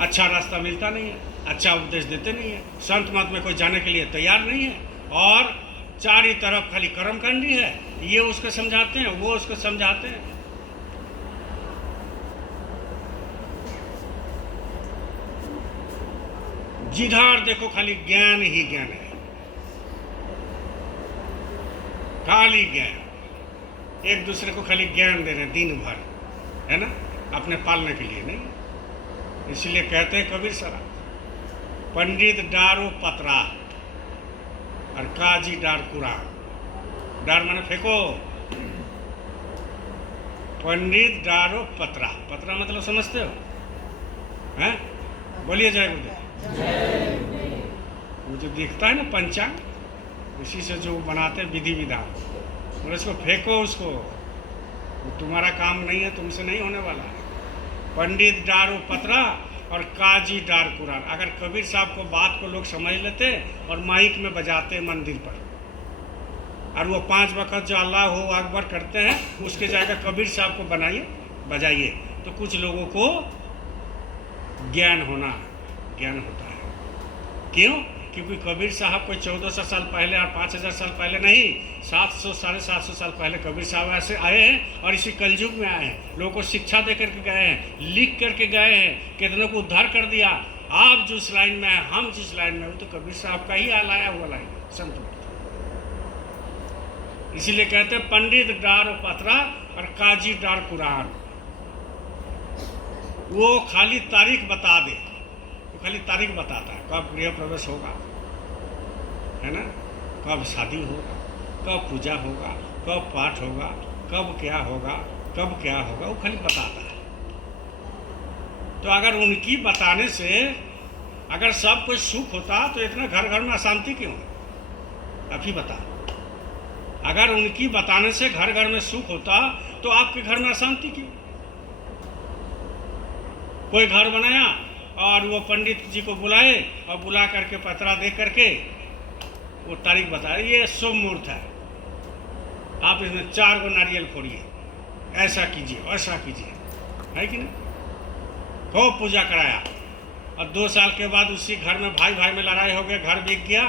अच्छा रास्ता मिलता नहीं है, अच्छा उपदेश देते नहीं है, संत मत में कोई जाने के लिए तैयार नहीं है, और चारों तरफ खाली कर्मकांडी है। ये उसको समझाते हैं, वो उसको समझाते हैं। जिधर देखो खाली ज्ञान ही ज्ञान है, खाली ज्ञान, एक दूसरे को खाली ज्ञान दे रहे हैं दिन भर, है ना, अपने पालने के लिए नहीं। इसलिए कहते हैं कबीर सरा, पंडित डारो पतरा और काजी डार कुरान। डार माने फेंको, पंडित डारो पतरा, पतरा मतलब समझते हो? हैं? बोलिए जय गुरुदेव। वो जो दिखता है ना पंचांग, उसी से जो बनाते हैं विधि विधान, और इसको फेंको, उसको, वो तुम्हारा काम नहीं है, तुमसे नहीं होने वाला है। पंडित डारो पतरा और काजी डार कुरान। अगर कबीर साहब को बात को लोग समझ लेते और माइक में बजाते मंदिर पर, और वो 5 वक्त जो अल्लाह हो अकबर करते हैं, उसके जगह कबीर साहब को बनाइए बजाइए, तो कुछ लोगों को ज्ञान होता है। क्यों? क्योंकि कबीर साहब कोई 1400 साल पहले और 5000 साल पहले नहीं, 700 साढ़े 700 साल पहले कबीर साहब ऐसे आए हैं, और इसी कलयुग में आए हैं। लोगों को शिक्षा दे करके गए हैं, लिख करके गए हैं, कितनों को उद्धार कर दिया। आप जिस लाइन में हैं, हम जिस लाइन में, वो तो कबीर साहब का ही आलाया हुआ लाइन है, संत। इसीलिए कहते हैं पंडित डार पतरा और काजी डार कुरान। वो खाली तारीख बता दे, वो खाली तारीख बताता है, कब गृह प्रवेश होगा, है ना, कब शादी होगा, कब पूजा होगा, कब पाठ होगा, कब क्या होगा, कब क्या होगा, वो खाली बताता है। तो अगर उनकी बताने से अगर सब कुछ सुख होता तो इतना घर घर में अशांति क्यों है? आप ही बता। अगर उनकी बताने से घर घर में सुख होता तो आपके घर में अशांति क्यों? कोई घर बनाया और वो पंडित जी को बुलाए, और बुला करके पतरा दे करके वो तारीख बताए, ये शुभ मुहूर्त है, आप इसमें 4 गो नारियल फोड़िए, ऐसा कीजिए वैसा कीजिए, है कि नहीं? खूब पूजा कराया, और 2 साल के बाद उसी घर में भाई भाई में लड़ाई हो गया, घर बिक गया,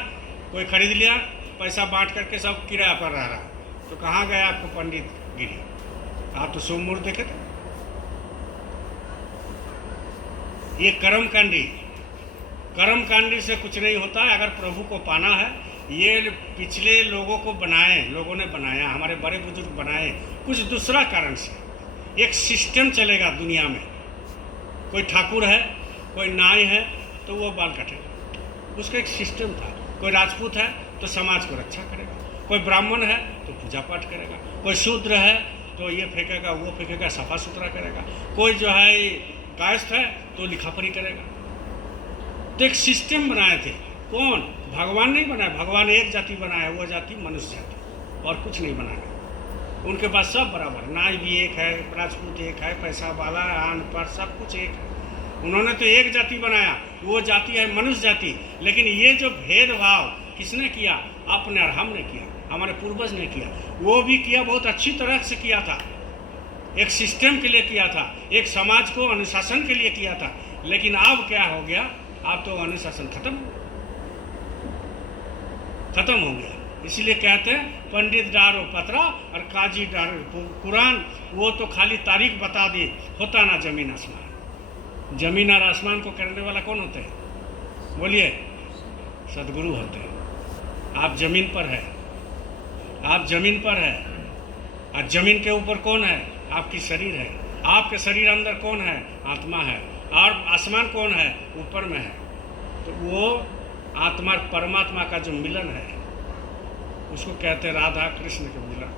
कोई खरीद लिया, पैसा बांट करके सब किराया पर रह रहा, तो कहाँ गया आपको पंडित गिरी? आप तो शुभ मुहूर्त देखे थे। ये कर्मकांडी से कुछ नहीं होता है। अगर प्रभु को पाना है, ये पिछले लोगों को बनाए, लोगों ने बनाया, हमारे बड़े बुजुर्ग बनाए, कुछ दूसरा कारण से। एक सिस्टम चलेगा दुनिया में, कोई ठाकुर है, कोई नाई है तो वो बाल काटेगा, उसका एक सिस्टम था। कोई राजपूत है तो समाज को रक्षा करेगा, कोई ब्राह्मण है तो पूजा पाठ करेगा, कोई शूद्र है तो ये फेंकेगा वो फेंकेगा, सफा सुथरा करेगा, कोई जो है कायस्थ है तो लिखा पढ़ी करेगा। तो एक सिस्टम बनाए थे। कौन? भगवान नहीं बनाया। भगवान एक जाति बनाया, वो जाति मनुष्य जाति, और कुछ नहीं बनाया। उनके पास सब बराबर, नाई भी एक है, राजपूत एक है, पैसा वाला, अनपढ़, सब कुछ एक है। उन्होंने तो एक जाति बनाया, वो जाति है मनुष्य जाति। लेकिन ये जो भेदभाव किसने किया? आपने और हमने किया, हमारे पूर्वज ने किया। वो भी किया, बहुत अच्छी तरह से किया था, एक सिस्टम के लिए किया था, एक समाज को अनुशासन के लिए किया था। लेकिन अब क्या हो गया? अब तो अनुशासन खत्म हो गया। इसीलिए कहते हैं पंडित डारो पतरा और काजी डारो कुरान। वो तो खाली तारीख बता दी, होता ना जमीन आसमान। जमीन और आसमान को करने वाला कौन होते हैं? बोलिए, सदगुरु होते हैं। आप जमीन पर है, आप जमीन पर है, और जमीन के ऊपर कौन है? आपकी शरीर है। आपके शरीर अंदर कौन है? आत्मा है। और आसमान कौन है? ऊपर में है। तो वो आत्मा परमात्मा का जो मिलन है, उसको कहते हैं राधा कृष्ण के मिलन।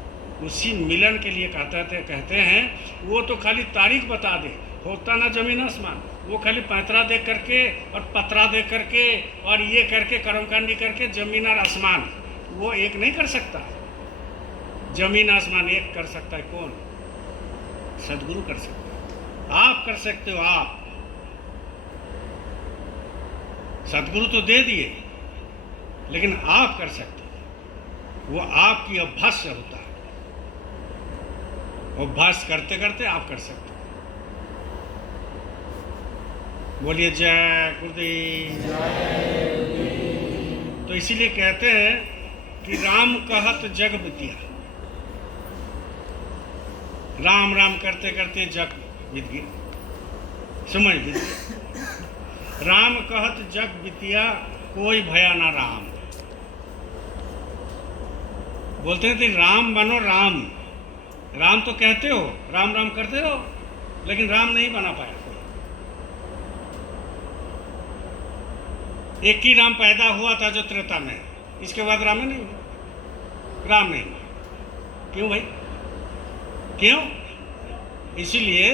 उसी मिलन के लिए कहते हैं वो तो खाली तारीख बता दे, होता ना जमीन आसमान। वो खाली पैतरा देख करके और पतरा देख करके और ये करके कर्मकांडी करके जमीन और आसमान वो एक नहीं कर सकता। जमीन आसमान एक कर सकता है कौन? सदगुरु कर सकता है। आप कर सकते हो। आप सदगुरु तो दे दिए, लेकिन आप कर सकते हो। वो आपकी अभ्यास से होता है। अभ्यास करते करते आप कर सकते हो। बोलिए जय गुरुदेव। तो इसीलिए कहते हैं कि राम कहत जग बितिया। राम राम करते करते जग बीत गया, समय बीत गया। राम कहत जग बितिया, कोई भया ना राम। बोलते हैं कि राम बनो राम। राम तो कहते हो, राम राम करते हो, लेकिन राम नहीं बना पाया। एक ही राम पैदा हुआ था जो त्रेता में, इसके बाद राम नहीं हुआ। राम नहीं हुआ। क्यों भाई? क्यों? इसीलिए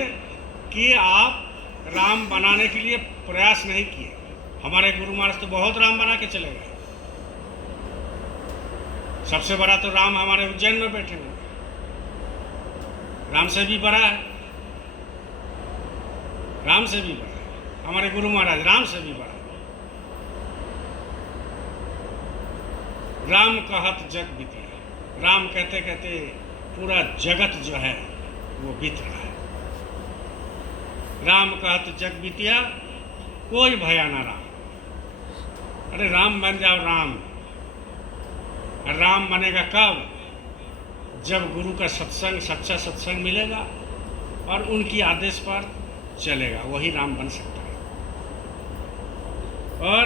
कि आप राम बनाने के लिए प्रयास नहीं किए। हमारे गुरु महाराज तो बहुत राम बना के चले गए। सबसे बड़ा तो राम हमारे उज्जैन में बैठे हुए, राम से भी बड़ा है, राम से भी बड़ा है। हमारे गुरु महाराज राम से भी बड़ा है। राम कहत जग बीतिया। राम कहते कहते पूरा जगत जो है वो बीत रहा है। राम कहत जग बीतिया, कोई भया ना राम। अरे राम बन जाओ राम। राम बनेगा कब? जब गुरु का सत्संग, सच्चा सत्संग मिलेगा और उनकी आदेश पर चलेगा, वही राम बन सकता है। और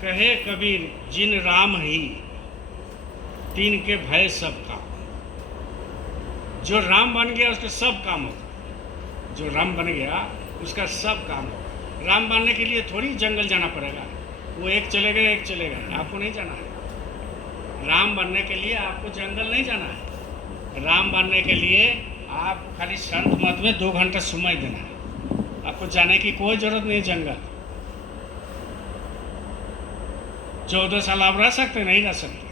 कहे कबीर जिन राम ही, तीन के भय सब काम। जो राम बन गया उसके सब काम होगा। जो राम बन गया उसका सब काम होगा। राम बनने के लिए थोड़ी जंगल जाना पड़ेगा। वो एक चले गए, एक चले गए, आपको नहीं जाना है। राम बनने के लिए आपको जंगल नहीं जाना है। राम बनने के लिए आप खाली संत मत में 2 घंटा समय देना है। आपको जाने की कोई जरूरत नहीं जंगल। 14 साल आप रह सकते नहीं रह सकते,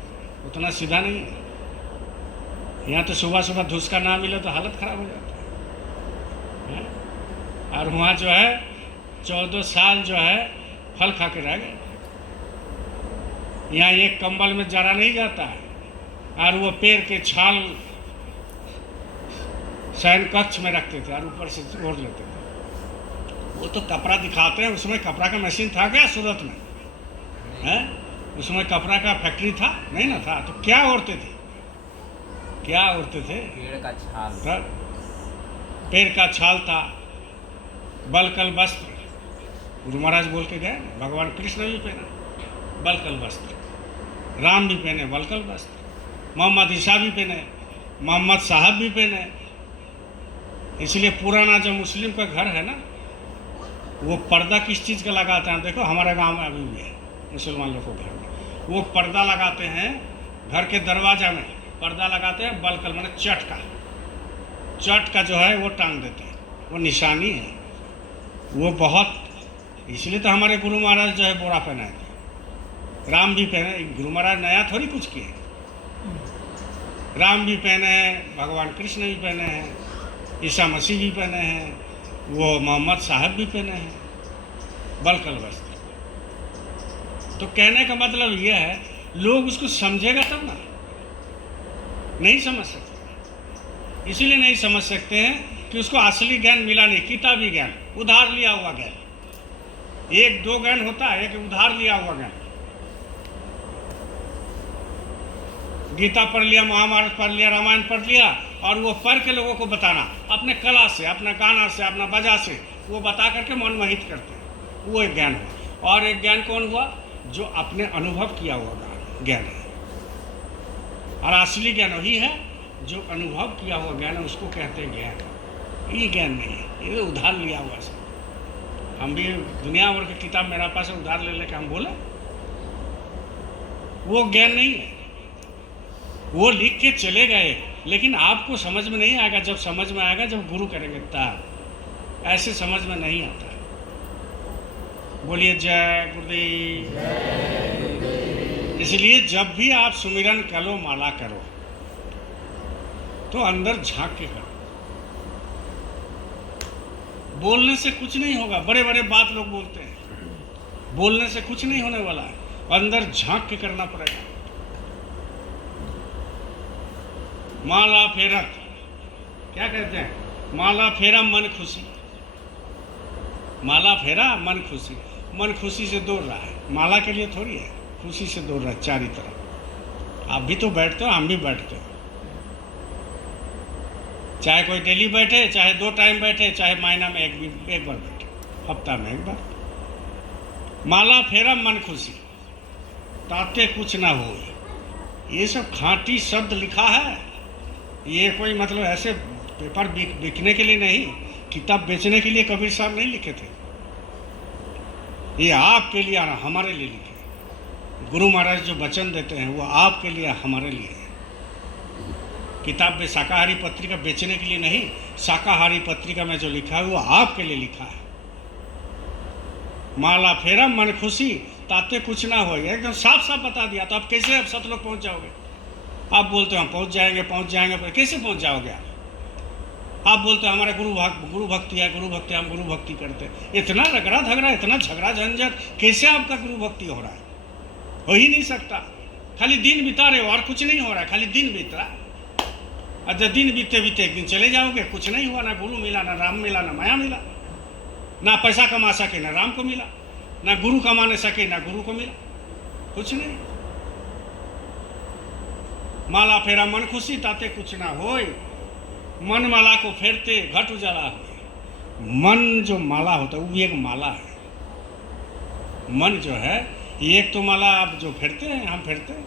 उतना सीधा नहीं है। यहाँ तो सुबह सुबह धूस का ना मिले तो हालत खराब हो जाता है। और वहाँ जो है 14 साल जो है फल खा के रह गए। यहाँ एक कंबल में जरा नहीं जाता है, और वो पेड़ के छाल शयन कक्ष में रखते थे और ऊपर से ओढ़ लेते थे। वो तो कपड़ा दिखाते हैं, उसमें कपड़ा का मशीन था क्या सूरत में? है उसमें कपड़ा का फैक्ट्री था? नहीं ना था। तो क्या ओढ़ते थे? क्या ओढ़ते थे? पेड़ का छाल था। पेड़ का छाल था। बलकल वस्त्र गुरु महाराज बोल के गए। भगवान कृष्ण भी पहने बलकल वस्त्र, राम भी पहने बलकल वस्त्र, मोहम्मद ईसा भी पहने, मोहम्मद साहब भी पहने। इसलिए पुराना जो मुस्लिम का घर है ना, वो पर्दा किस चीज़ का लगाते हैं? देखो हमारे गांव में अभी भी है मुसलमान लोगों के घर में, वो पर्दा लगाते हैं। घर के दरवाजा में पर्दा लगाते हैं, बलकल माने चट का जो है वो टांग देते हैं। वो निशानी है। वो बहुत इसलिए तो हमारे गुरु महाराज जो है बोरा पहनाए थे, राम भी पहने। गुरु महाराज नया थोड़ी कुछ किए, राम भी पहने हैं, भगवान कृष्ण भी पहने हैं, ईसा मसीह भी पहने हैं, वो मोहम्मद साहब भी पहने हैं बलकल वस्त्र। तो कहने का मतलब ये है, लोग उसको समझेगा तब ना, नहीं समझ सकते। इसीलिए नहीं समझ सकते हैं कि उसको असली ज्ञान मिला नहीं, किताबी ज्ञान, उधार लिया हुआ ज्ञान। एक दो ज्ञान होता है, एक उधार लिया हुआ ज्ञान। गीता पढ़ लिया, महाभारत पढ़ लिया, रामायण पढ़ लिया, और वो पढ़ के लोगों को बताना अपने कला से, अपना गाना से, अपना बजा से, वो बता करके मनमोहित करते हैं, वो एक ज्ञान हुआ। और एक ज्ञान कौन हुआ? जो अपने अनुभव किया हुआ ज्ञान है। और असली ज्ञान वही है जो अनुभव किया हुआ ज्ञान है, उसको कहते हैं ज्ञान। ये ज्ञान नहीं है, ये उधार लिया हुआ सब। हम भी दुनिया भर की किताब मेरा पास उधार ले लेके हम बोले, वो ज्ञान नहीं है। वो लिख के चले गए, लेकिन आपको समझ में नहीं आएगा। जब समझ में आएगा, जब गुरु करेंगे तब। ऐसे समझ में नहीं आता। बोलिए जय गुरुदेव। इसलिए जब भी आप सुमिरन करो, माला करो, तो अंदर झांक के करो। बोलने से कुछ नहीं होगा। बड़े बड़े बात लोग बोलते हैं, बोलने से कुछ नहीं होने वाला है। अंदर झांक के करना पड़ेगा। माला फेरत, क्या कहते हैं? माला फेरा मन खुशी। माला फेरा मन खुशी। मन खुशी से दौड़ रहा है, माला के लिए थोड़ी है, खुशी से दौड़ रहा है चारी तरफ। आप भी तो बैठते हो, हम भी बैठते हो। चाहे कोई डेली बैठे, चाहे 2 टाइम बैठे, चाहे महीना में एक बार बैठे, हफ्ता में एक बार। माला फेरा मन खुशी, ताते कुछ ना हो। ये सब खांटी शब्द लिखा है। ये कोई मतलब ऐसे पेपर बिकने के लिए नहीं, किताब बेचने के लिए कबीर साहब नहीं लिखे थे। ये आपके लिए और हमारे लिए लिखे। गुरु महाराज जो वचन देते हैं वो आपके लिए, हमारे लिए है। किताब में शाकाहारी पत्रिका बेचने के लिए नहीं, शाकाहारी पत्रिका में जो लिखा है वो आपके लिए लिखा है। माला फेरा मन खुशी, ताते कुछ ना हो। एकदम साफ साफ बता दिया। तो आप कैसे अब सतलोक पहुंच जाओगे? आप बोलते हो हम पहुंच जाएंगे, पर कैसे पहुंच जाओगे आप बोलते हो हमारे गुरु भक्ति है, हम गुरु भक्ति करते हैं। इतना रगड़ा झगड़ा, इतना झगड़ा झंझट, कैसे आपका गुरु भक्ति हो रहा है? हो ही नहीं सकता। खाली दिन बिता रहे हो और कुछ नहीं हो रहा है, खाली दिन बीत रहा है। और जब दिन बीतते बीतते एक दिन चले जाओगे, कुछ नहीं हुआ। ना गुरु मिला, ना राम मिला, ना माया मिला। ना पैसा कमा सके, ना राम को मिला। ना गुरु कमाने सके, ना गुरु को मिला। कुछ नहीं। माला फेरा मन खुशी, ताते कुछ ना होए। मन माला को फेरते, घट उजाला होए। मन जो माला होता है वो भी एक माला है। मन जो है, एक तो माला आप जो फेरते हैं, हम फेरते हैं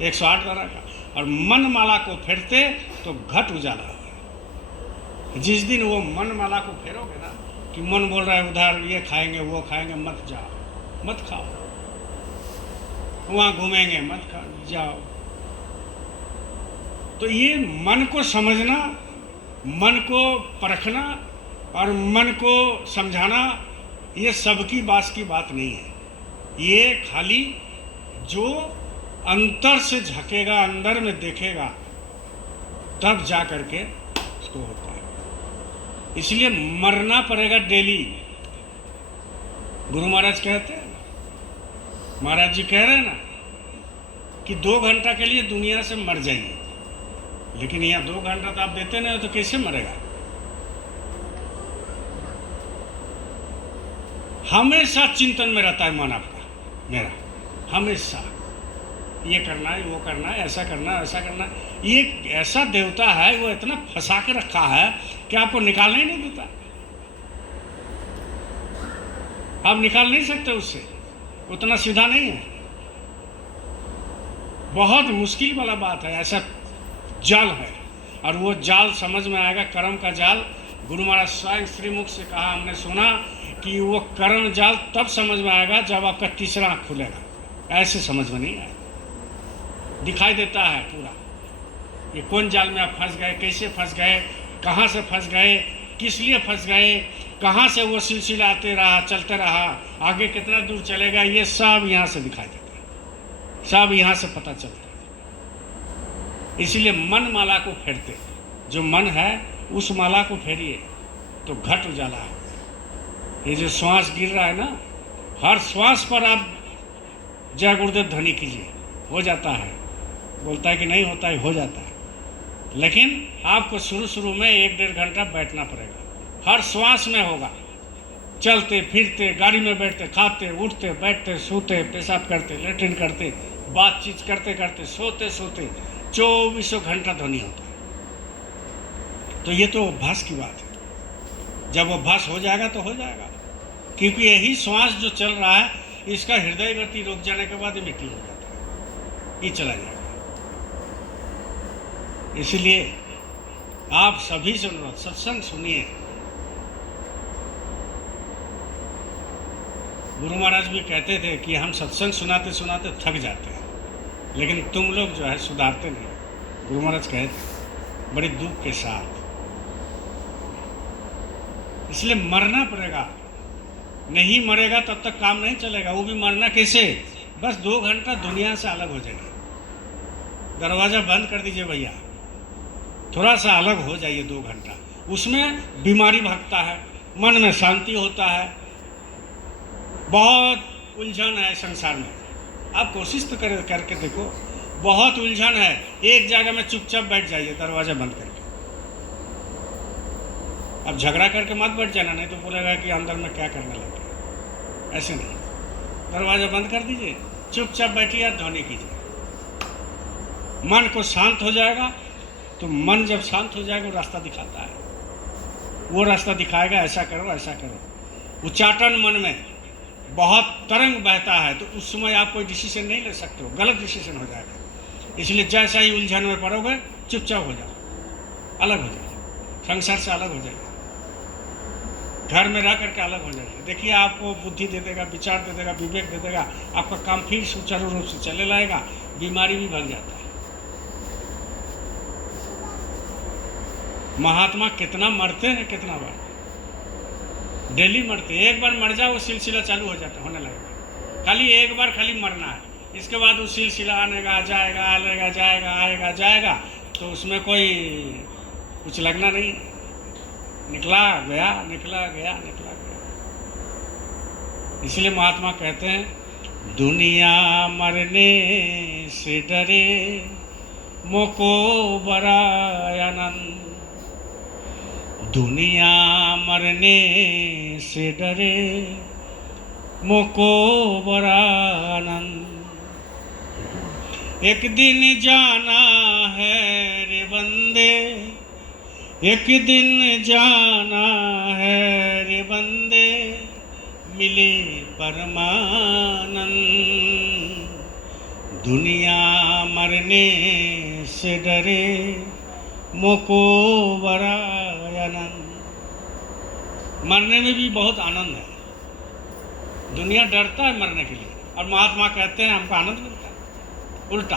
108 तरह का, और मन माला को फेरते तो घट उजाला होए। जिस दिन वो मन माला को फेरोगे ना, कि मन बोल रहा है उधर ये खाएंगे, वो खाएंगे, मत जाओ, मत खाओ। वहाँ घूमेंगे, मत खाओ, जाओ। तो ये मन को समझना, मन को परखना और मन को समझाना, ये सबकी बात की बात नहीं है। ये खाली जो अंतर से झकेगा, अंदर में देखेगा, तब जा करके उसको होता है। इसलिए मरना पड़ेगा डेली। गुरु महाराज कहते हैं, महाराज जी कह रहे हैं ना कि 2 घंटा के लिए दुनिया से मर जाइए, लेकिन यहाँ 2 घंटा तो आप देते नहीं हो, तो कैसे मरेगा? हमेशा चिंतन में रहता है मन आपका, मेरा हमेशा। ये करना है, वो करना है, ऐसा करना है, ऐसा करना है। ये ऐसा देवता है, वो इतना फंसा के रखा है कि आपको निकालना ही नहीं देता। आप निकाल नहीं सकते उससे, उतना सीधा नहीं है। बहुत मुश्किल वाला बात है। ऐसा जाल है, और वो जाल समझ में आएगा, कर्म का जाल। गुरु महाराज स्वयं श्रीमुख से कहा, हमने सुना कि वो कर्म जाल तब समझ में आएगा जब आपका तीसरा आँख खुलेगा। ऐसे समझ में नहीं आएगा। दिखाई देता है पूरा, ये कौन जाल में आप फंस गए, कैसे फंस गए, कहाँ से फंस गए, किस लिए फंस गए, कहाँ से वो सिलसिला आते रहा, चलते रहा, आगे कितना दूर चलेगा, ये सब यहाँ से दिखाई देता है, सब यहाँ से पता चलता है। इसीलिए मन माला को फेरते, जो मन है उस माला को फेरिए तो घट उजाला है। ये जो श्वास गिर रहा है ना, हर श्वास पर आप जय गुरुदेव ध्वनि कीजिए, हो जाता है। बोलता है कि नहीं होता है, हो जाता है। लेकिन आपको शुरू में 1-1.5 घंटा बैठना पड़ेगा, हर श्वास में होगा। चलते फिरते, गाड़ी में बैठते, खाते, उठते, बैठते, सोते, पेशाब करते, लेटरिन करते, बातचीत करते करते, सोते सोते 24 घंटा ध्वनि होता है। तो ये तो अभ्यास की बात है। जब अभ्यास हो जाएगा तो हो जाएगा, क्योंकि यही श्वास जो चल रहा है, इसका हृदय गति रुक जाने के बाद मिट्टी हो जाता है, ये चला जाएगा। इसलिए आप सभी से अनुरोध, सत्संग सुनिए। गुरु महाराज भी कहते थे कि हम सत्संग सुनाते सुनाते थक जाते हैं, लेकिन तुम लोग जो है सुधारते नहीं। गुरु महाराज कहते बड़े दुख के साथ। इसलिए मरना पड़ेगा, नहीं मरेगा तब तक काम नहीं चलेगा। वो भी मरना कैसे, बस 2 घंटा दुनिया से अलग हो जाइए, दरवाज़ा बंद कर दीजिए भैया, थोड़ा सा अलग हो जाइए 2 घंटा। उसमें बीमारी भागता है, मन में शांति होता है। बहुत उलझन है संसार में, आप कोशिश तो करके देखो, बहुत उलझन है। एक जगह में चुपचाप बैठ जाइए, दरवाज़ा बंद करके। अब झगड़ा करके मत बैठ जाना, नहीं तो बोलेगा कि अंदर में क्या करने लगे। ऐसे नहीं, दरवाज़ा बंद कर दीजिए, चुपचाप बैठिए और ध्वनि कीजिए। मन को शांत हो जाएगा, तो मन जब शांत हो जाएगा वो रास्ता दिखाता है, वो रास्ता दिखाएगा, ऐसा करो ऐसा करो। उच्चाटन मन में बहुत तरंग बहता है, तो उस समय आप कोई डिसीजन नहीं ले सकते हो, गलत डिसीजन हो जाएगा। इसलिए जैसा ही उलझन में पड़ोगे, चुपचाप हो जाओ, अलग हो जाओ, संसार से अलग हो जाइए, घर में रह करके अलग हो जाइए। देखिए आपको बुद्धि दे देगा, विचार दे देगा, विवेक दे देगा, आपका काम फिर सुचारू रूप से चले लाएगा, बीमारी भी भाग जाता है। महात्मा कितना मरते हैं, कितना बार डेली मरते हैं। एक बार मर जाओ, वो सिलसिला चालू हो जाता, होने लगेगा। खाली एक बार खाली मरना है, इसके बाद वो सिलसिला आनेगा जाएगा, आएगा जाएगा, आएगा जाएगा, तो उसमें कोई कुछ लगना नहीं। निकला गया, निकला गया, निकला गया। इसलिए महात्मा कहते हैं, दुनिया मरने से डरे मोको बड़ा आनंद, दुनिया मरने से डरे मोको बड़ा आनंद, एक दिन जाना है रे बंदे, एक दिन जाना है रे बंदे, मिले परमानंद, दुनिया मरने से डरे मोको बड़ा आनंद। मरने में भी बहुत आनंद है। दुनिया डरता है मरने के लिए, और महात्मा कहते हैं हमको आनंद मिलता है, उल्टा।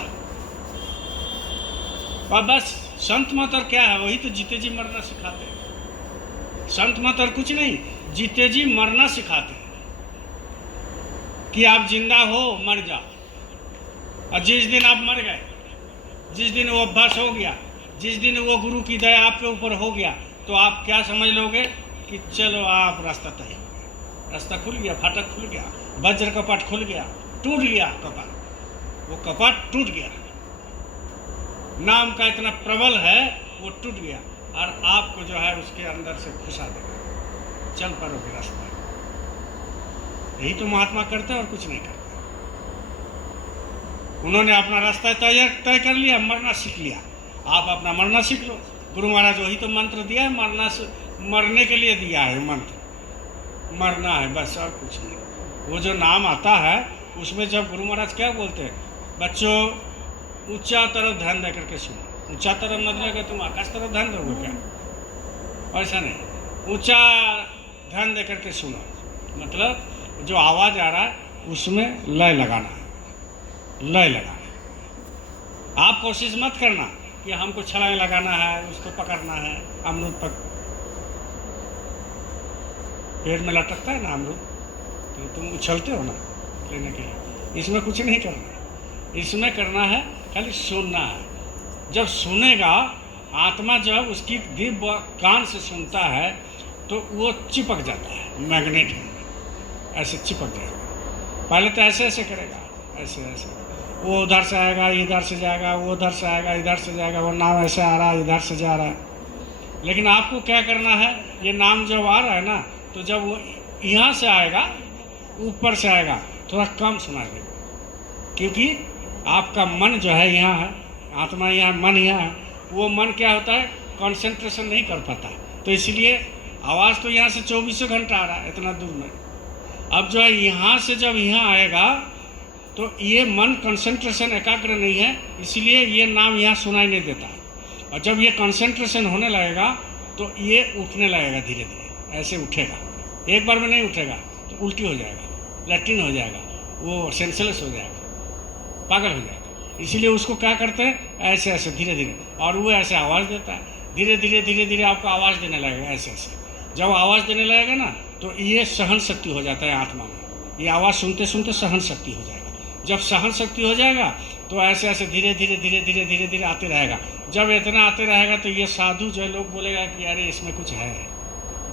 और बस संत मत और क्या है, वही तो जीते जी मरना सिखाते हैं। संत मत और कुछ नहीं, जीते जी मरना सिखाते हैं कि आप जिंदा हो, मर जाओ। और जिस दिन आप मर गए, जिस दिन वो अभ्यास हो गया, जिस दिन वो गुरु की दया आपके ऊपर हो गया, तो आप क्या समझ लोगे कि चलो आप रास्ता तय हो गया, रास्ता खुल गया, फाटक खुल गया, वज्र कपाट खुल गया, टूट गया कपाट, वो कपाट टूट गया। नाम का इतना प्रबल है, वो टूट गया, और आपको जो है उसके अंदर से घुसा देगा, चल पड़ोगे रास्ता। यही तो महात्मा करते हैं और कुछ नहीं करते। उन्होंने अपना रास्ता तय कर लिया, मरना सीख लिया। आप अपना मरना सीख लो। गुरु महाराज वही तो मंत्र दिया है, मरने के लिए दिया है मंत्र, मरना है बस, और कुछ नहीं। वो जो नाम आता है उसमें जब गुरु महाराज क्या बोलते हैं, बच्चों ऊंचा तरफ ध्यान दे करके सुनो। ऊंचा तरफ मतलब कि तुम आकाश तरफ ध्यान दोगे क्या, ऐसा नहीं। ऊंचा ध्यान दे करके सुनो, मतलब जो आवाज़ आ रहा है उसमें लय लगाना है, लय लगाना है। आप कोशिश मत करना कि हमको छलांग लगाना है, उसको पकड़ना है, अमरूद पक, पेड़ में लटकता है ना अमरूद, तो तुम उछलते हो ना लेने के लिए। इसमें कुछ नहीं करना, इसमें करना है खाली सुनना है। जब सुनेगा आत्मा, जब उसकी दिव्य कान से सुनता है तो वो चिपक जाता है, मैग्नेट है, ऐसे चिपक जाएगा। पहले तो ऐसे ऐसे करेगा, ऐसे ऐसे, वो उधर से आएगा इधर से जाएगा, वो उधर से आएगा इधर से जाएगा, वो नाम ऐसे आ रहा है इधर से जा रहा है। लेकिन आपको क्या करना है, ये नाम जब आ रहा है ना, तो जब वो यहाँ से आएगा, ऊपर से आएगा, थोड़ा कम सुनाई देगा, क्योंकि आपका मन जो है यहाँ है, आत्मा यहाँ, मन यहाँ है। वो मन क्या होता है, कंसंट्रेशन नहीं कर पाता, तो इसलिए आवाज़ तो यहाँ से 24 घंटा आ रहा है इतना दूर में। अब जो है यहाँ से जब यहाँ आएगा तो ये मन कंसंट्रेशन एकाग्र नहीं है, इसलिए ये नाम यहाँ सुनाई नहीं देता है। और जब ये कंसंट्रेशन होने लगेगा तो ये उठने लगेगा, धीरे धीरे ऐसे उठेगा, एक बार में नहीं उठेगा तो उल्टी हो जाएगा, लैट्रिन हो जाएगा, वो सेंसलेस हो जाएगा, पागल हो जाएगा। इसीलिए उसको क्या करते हैं, ऐसे ऐसे धीरे धीरे, और वो ऐसे आवाज़ देता है, धीरे धीरे धीरे धीरे आपको आवाज़ देने लगेगा ऐसे ऐसे। जब आवाज़ देने लगेगा ना तो ये सहन शक्ति हो जाता है आत्मा में, ये आवाज़ सुनते सुनते सहन शक्ति हो जाएगा। जब सहन शक्ति हो जाएगा तो ऐसे ऐसे धीरे धीरे धीरे धीरे धीरे धीरे आते रहेगा। जब इतना आते रहेगा तो ये साधु जो लोग बोलेगा कि अरे इसमें कुछ है,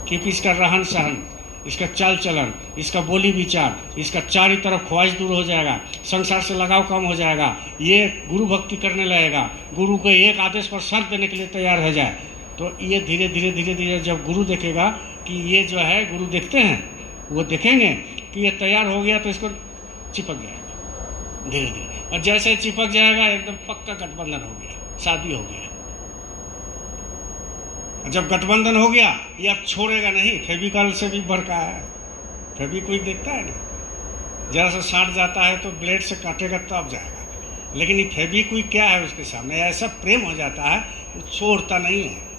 क्योंकि इसका रहन सहन, इसका चाल चलन, इसका बोली विचार, इसका चारों तरफ ख्वाहिश दूर हो जाएगा, संसार से लगाव कम हो जाएगा, ये गुरु भक्ति करने लगेगा, गुरु को एक आदेश पर सर देने के लिए तैयार हो जाए। तो ये धीरे धीरे धीरे धीरे जब गुरु देखेगा कि ये जो है, गुरु देखते हैं, वो देखेंगे कि ये तैयार हो गया तो इसको चिपक जाएगा धीरे धीरे, और जैसे चिपक जाएगा एकदम पक्का गठबंधन हो गया, शादी हो गया। जब गठबंधन हो गया ये अब छोड़ेगा नहीं, फेविकॉल से भी भड़का है, फेविक्विक देखता है ना, जरा सा साट जाता है तो ब्लेड से काटेगा तब जाएगा, लेकिन ये फेविक्विक क्या है उसके सामने, ऐसा प्रेम हो जाता है वो छोड़ता नहीं है।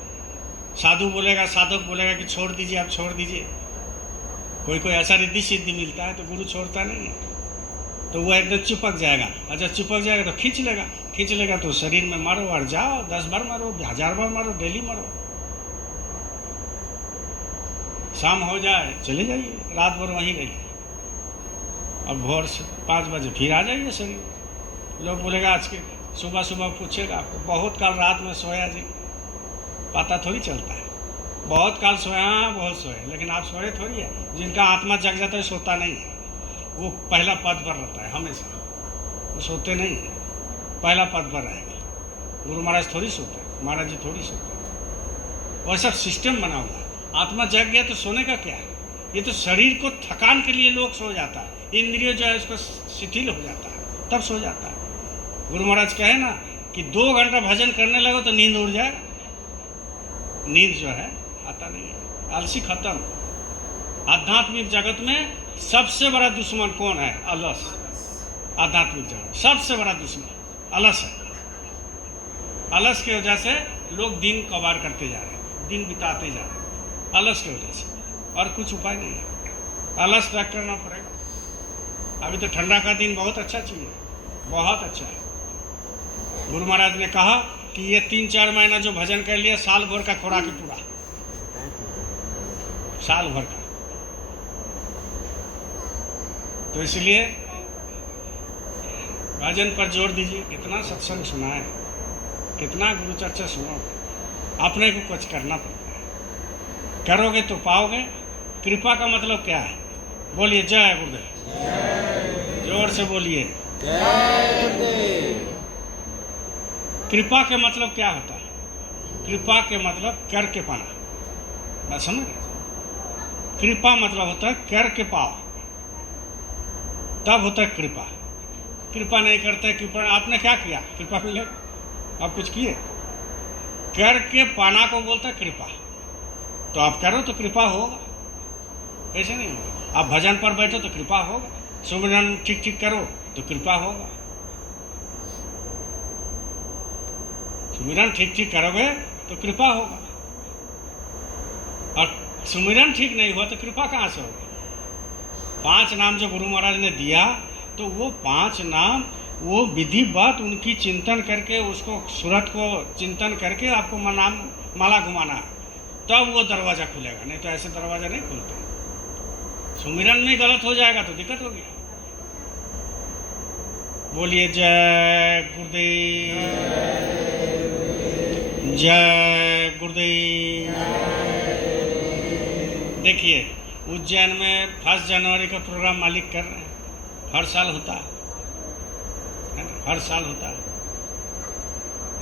साधु बोलेगा, साधक बोलेगा कि छोड़ दीजिए, आप छोड़ दीजिए, कोई कोई ऐसा रिद्धि सिद्धि मिलता है तो गुरु छोड़ता नहीं है, तो वो एकदम चिपक जाएगा। और जब चिपक जाएगा तो खींच लेगा तो शरीर में मारो और जाओ, 10 बार मारो, 1000 बार मारो, डेली मारो, शाम हो जाए चले जाइए, रात भर वहीं रहिए, अब भोर 5 बजे फिर आ जाइए शरीर। लोग बोलेगा आज के सुबह सुबह पूछेगा आपको, बहुत काल रात में सोया जी, पता थोड़ी चलता है, बहुत काल सोया, बहुत सोए, लेकिन आप सोए थोड़ी है। जिनका आत्मा जग जाता है सोता नहीं है, वो पहला पद पर रहता है हमेशा, वो सोते नहीं है, पहला पद पर रहेगा। गुरु महाराज थोड़ी सोते, महाराज जी थोड़ी सोते, वह सब सिस्टम बना हुआ है। आत्मा जग गया तो सोने का क्या है, ये तो शरीर को थकान के लिए लोग सो जाता है, इंद्रिय जो है उसको शिथिल हो जाता है तब सो जाता है। गुरु महाराज कहे ना कि 2 घंटा भजन करने लगो तो नींद उड़ जाए, नींद जो है आता नहीं है, आलसी खत्म। आध्यात्मिक जगत में सबसे बड़ा दुश्मन कौन है, अलस। आध्यात्मिक जगत सबसे बड़ा दुश्मन अलस है। अलस की वजह से लोग दिन कबार करते जा रहे हैं, दिन बिताते जा रहे हैं, अलस की वजह से, और कुछ उपाय नहीं है, अलस त्याग करना पड़ेगा। अभी तो ठंडा का दिन बहुत अच्छा चीज़ है, बहुत अच्छा है। गुरु महाराज ने कहा कि ये 3-4 महीना जो भजन कर लिया, साल भर का खुराक पूरा, साल भर का। तो इसलिए भजन पर जोर दीजिए, कितना सत्संग सुना है, कितना गुरु चर्चा सुनो, अपने को कुछ करना पड़ता है, करोगे तो पाओगे। कृपा का मतलब क्या है, बोलिए जय गुरुदेव, जोर से बोलिए जय गुरुदेव। कृपा के मतलब क्या होता है, कृपा के मतलब करके पाना, बात समझ रहे? कृपा मतलब होता है करके पाओ, तब होता है कृपा। कृपा नहीं करते, कृपा आपने क्या किया कृपा मिले, आप कुछ किए, करके पाना को बोलता है कृपा। तो आप करो तो कृपा होगा, ऐसे नहीं होगा। आप भजन पर बैठो तो कृपा होगा, सुमिरन ठीक ठीक करो तो कृपा होगा, सुमिरन ठीक ठीक करोगे तो कृपा होगा, और सुमिरन ठीक नहीं हुआ तो कृपा कहाँ से होगी। 5 नाम जो गुरु महाराज ने दिया, तो वो 5 नाम वो विधिवत उनकी चिंतन करके, उसको सूरत को चिंतन करके आपको नाम माला घुमाना है, तब वो दरवाज़ा खुलेगा, नहीं तो ऐसे दरवाज़ा नहीं खुलता। सुमिरन में गलत हो जाएगा तो दिक्कत होगी। बोलिए जय गुरुदेव, जय गुरुदेव। देखिए उज्जैन में 1 जनवरी का प्रोग्राम मालिक कर रहे हैं, हर साल होता है ना, हर साल होता है,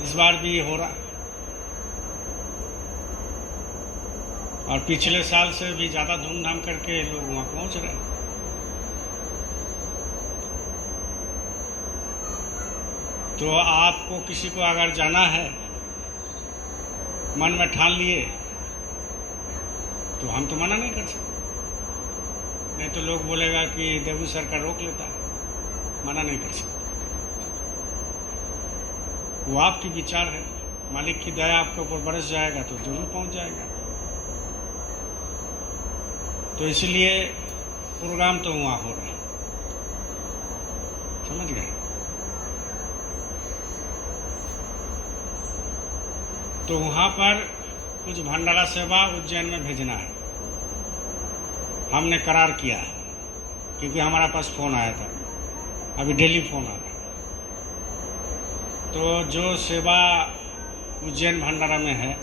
इस बार भी ये हो रहा है। और पिछले साल से भी ज़्यादा धूमधाम करके लोग वहाँ पहुँच रहे हैं। तो आपको किसी को अगर जाना है, मन में ठान लिए, तो हम तो मना नहीं कर सकते। नहीं तो लोग बोलेगा कि देवू सरकार रोक लेता है, मना नहीं कर सकते। वो आपकी विचार है, मालिक की दया आपके ऊपर बरस जाएगा तो जरूर पहुंच जाएगा। तो इसलिए प्रोग्राम तो वहाँ हो रहा है, समझ गए। तो वहाँ पर कुछ भंडारा सेवा उज्जैन में भेजना है, हमने करार किया है, क्योंकि हमारा पास फ़ोन आया था, अभी डेली फ़ोन आ रहा है। तो जो सेवा उज्जैन भंडारा में है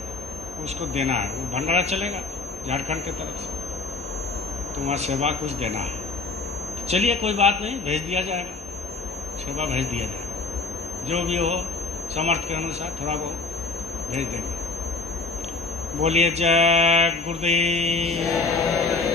उसको देना है, वो भंडारा चलेगा झारखंड की तरफ से, तो वहाँ सेवा कुछ देना है। तो चलिए कोई बात नहीं, भेज दिया जाएगा, सेवा भेज दिया जाएगा, जो भी हो समर्थ के अनुसार थोड़ा बहुत भेज देंगे। बोलिए जय गुरुदेव।